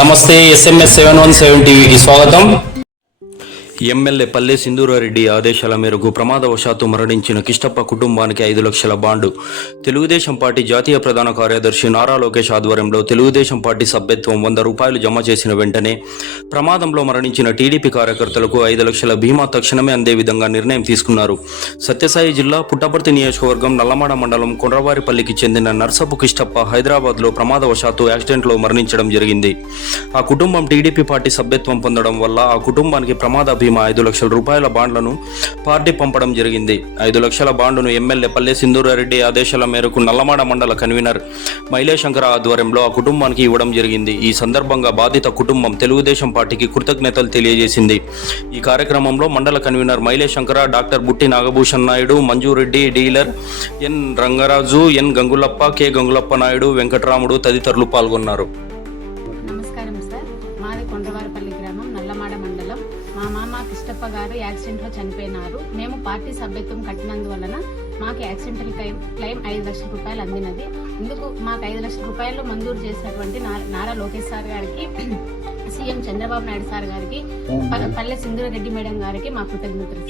నమస్తే SMS 717 టీవీకి స్వాగతం. ఎమ్మెల్యే పల్లె సింధూరారెడ్డి ఆదేశాల మేరకు ప్రమాదవశాత్తు మరణించిన కిష్టప్ప కుటుంబానికి 5 లక్షల బాండు. తెలుగుదేశం పార్టీ జాతీయ ప్రధాన కార్యదర్శి నారా లోకేష్ ఆధ్వర్యంలో తెలుగుదేశం పార్టీ సభ్యత్వం 100 రూపాయలు జమ చేసిన వెంటనే ప్రమాదంలో మరణించిన టీడీపీ కార్యకర్తలకు 5 లక్షల బీమా తక్షణమే అందే విధంగా నిర్ణయం తీసుకున్నారు. సత్యసాయి జిల్లా పుట్టపర్తి నియోజకవర్గం నల్లమాడ మండలం కొండ్రవారిపల్లికి చెందిన నర్సపు కిష్టప్ప హైదరాబాద్లో ప్రమాదవశాత్తు యాక్సిడెంట్లో మరణించడం జరిగింది. ఆ కుటుంబం టీడీపీ పార్టీ సభ్యత్వం పొందడం వల్ల ఆ కుటుంబానికి ప్రమాద బీమా 5 లక్షల రూపాయల బాండ్లను పార్టీ పంపడం జరిగింది. 5 లక్షల బాండును ఎమ్మెల్యే పల్లె సింధూరారెడ్డి ఆదేశాల మేరకు నల్లమాడ మండల కన్వీనర్ మైలే శంకర ఆధ్వర్యంలో ఆ కుటుంబానికి ఇవ్వడం జరిగింది. ఈ సందర్భంగా బాధిత కుటుంబం తెలుగుదేశం పార్టీకి కృతజ్ఞతలు తెలియజేసింది. ఈ కార్యక్రమంలో మండల కన్వీనర్ మైలే శంకర, డాక్టర్ బుట్టి నాగభూషణ్ నాయుడు, మంజురెడ్డి, డీలర్ ఎన్ రంగరాజు, ఎన్ గంగులప్ప, కె గంగులప్ప నాయుడు, వెంకటరాముడు తదితరులు పాల్గొన్నారు. నమస్కారం సార్, మాది కొండ్రవారిపల్లి గ్రామం, నల్లమాడ మండలం. మా మామ కిష్టప్ప గారు యాక్సిడెంట్లో చనిపోయినారు. మేము పార్టీ సభ్యత్వం కట్టినందువలన మాకు యాక్సిడెంటల్ క్లెయిమ్ 5 లక్షల రూపాయలు అందినది. ఇందుకు మాకు 5 లక్షల రూపాయలు మంజూరు చేసినటువంటి నారా లోకేష్ సార్ గారికి, సీఎం చంద్రబాబు నాయుడు సార్ గారికి, పల్లె సింధూరారెడ్డి మేడం గారికి మా కృతజ్ఞతలు.